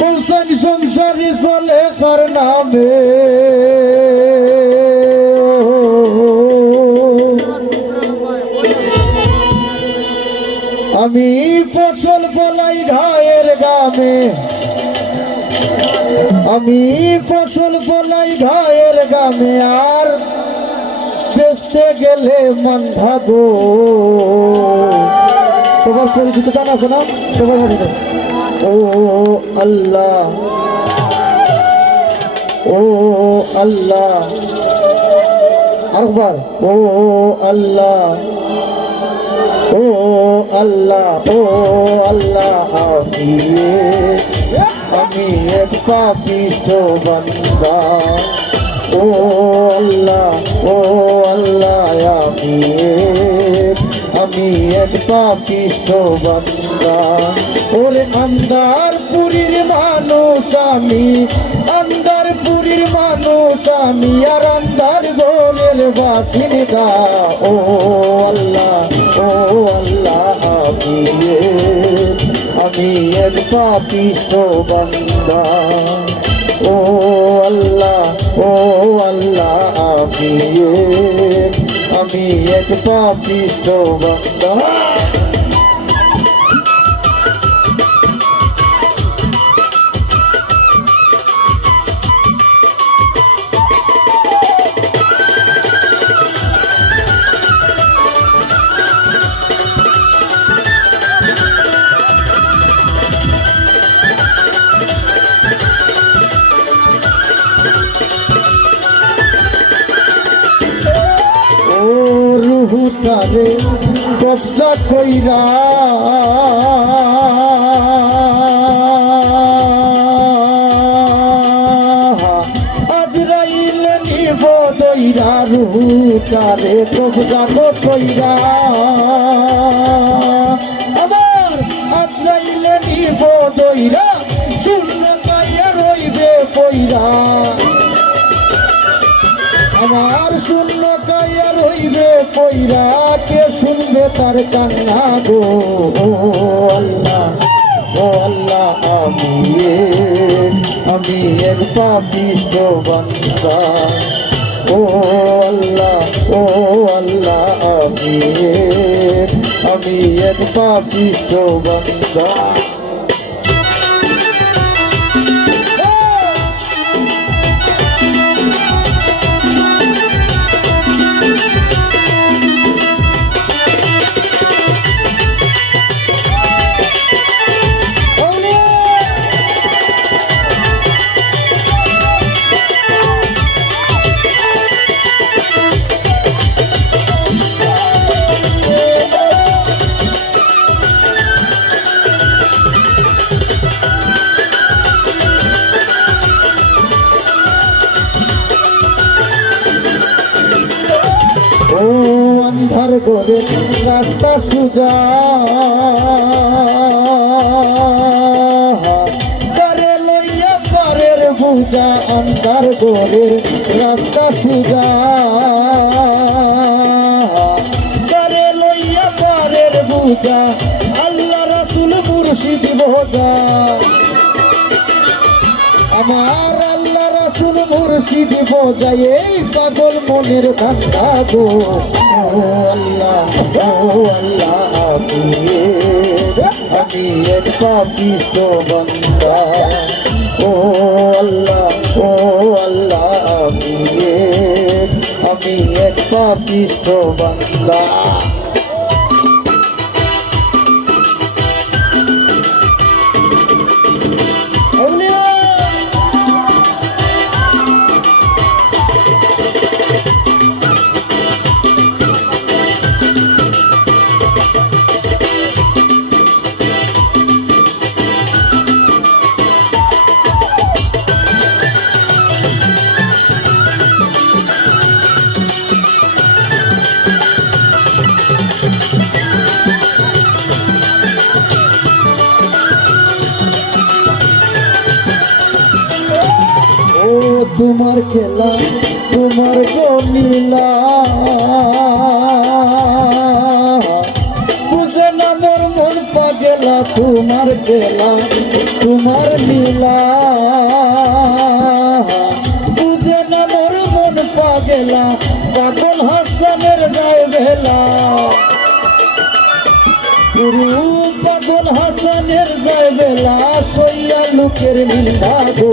বলছেন সংসারী চলে কার নামে? আমি ফসল ফলাই ঘায়ের গামে। আমি ফসল ফলাই ঘায়ের গামে আর বেচতে গেলে মন্ধা গো সবার পরিচিত গান আছে না? সবার পরিচিত ও, আল্লাহ। ও, আল্লাহ। আরেকবার। ও, আল্লাহ। ও আল্লাহ। ও, আল্লাহ। আমি আমি পাপিষ্ট বান্দা। ও, আল্লাহ। ও, আল্লাহ। আমি আমি এক পাপিষ্ট বান্দা। ওরে আন্দার পুরীর মানুষ আমি আন্দার পুরীর মানুষ আমি, আর আন্দার গোলের বাসিন্দা। ও আল্লাহ ও আল্লাহ, আমি আমি এক পাপিষ্ট বান্দা। ও আল্লাহ ও আল্লাহ, আমি আমি এক পাপিষ্ট বান্দা তারে কবজা কইরা। আজরাইল নিব দইরা রুহু তারে কবজা কইরা। আমার আজরাইল নিব দইরা শূন্য কাইয়া রইবে কইরা। আমার শূন্য কাইয়া রইবে কইরা কে শুনবে তার কান্না গো? আল্লাহ, ও আল্লাহ, আমি আমি এক পাপিষ্ট বান্দা। ও আল্লাহ ও আল্লাহ, আমি আমি এক পাপিষ্ট বান্দা। করে রাস্তা সুজা তারে লইয়া পারের বুঝা অন্ধার করে রাস্তা সুজা তারে লইয়া পারের বুঝা আল্লাহ রাসুল মুর্শিদ বোঝা আমার রাসুল মুর্শিদ বোঝাই এই পাগল মনের ঠান্ডা গো। আল্লাহ, ও আল্লাহ আমি এক- পাপিষ্ট বান্দা ও বান্দা তোমার খেলা, তোমার গমিলা। বুঝে না মোর মন পাগেলা, তোমার খেলা, তোমার লীলা বুঝে না মোর মন পাগেলা, পাগল হাসানের গায়ে ভেলা। গুরু পাগল হাসানের গায়ে বেলা সইয়া লোকের নিন্দা গো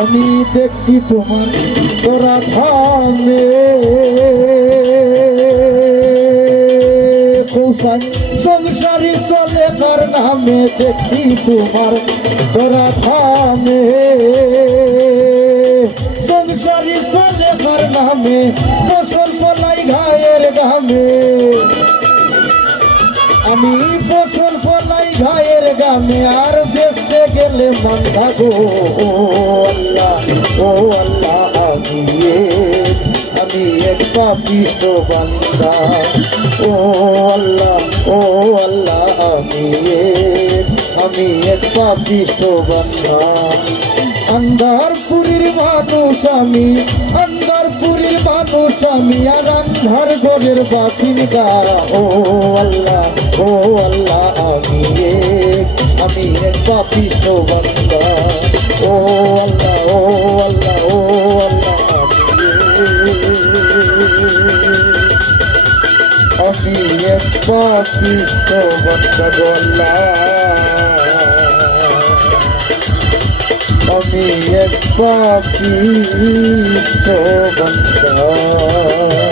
আমি দেখছি তোমার তোরা থামে। সংসারী চলে, তার নামে দেখছি তোমার তোরা থামে। সংসারী চলে, তার নামে ফসল ফলাই ঘায়ের গামে আমি ফসল ফলাই ঘায়ের গামে আর বেচতে গেলে মন থাকো ও আল্লাহ আমি আমি এক পাপিষ্ট বান্দা। ও আল্লাহ ও আল্লাহ, আমি আমি এক পাপিষ্ট বান্দা। আমি আন্ধারপুরীর মানুষ আমি আর আন্ধার গড়ের বাসিন্দা ও আল্লাহ ও আল্লাহ আমি এক, আমি এক পাপিষ্ট বান্দা। ও আল্লাহ ও আল্লাহ ও আল্লাহ আমি এক, এক বান্দা আমি এক পাপি বন্ধা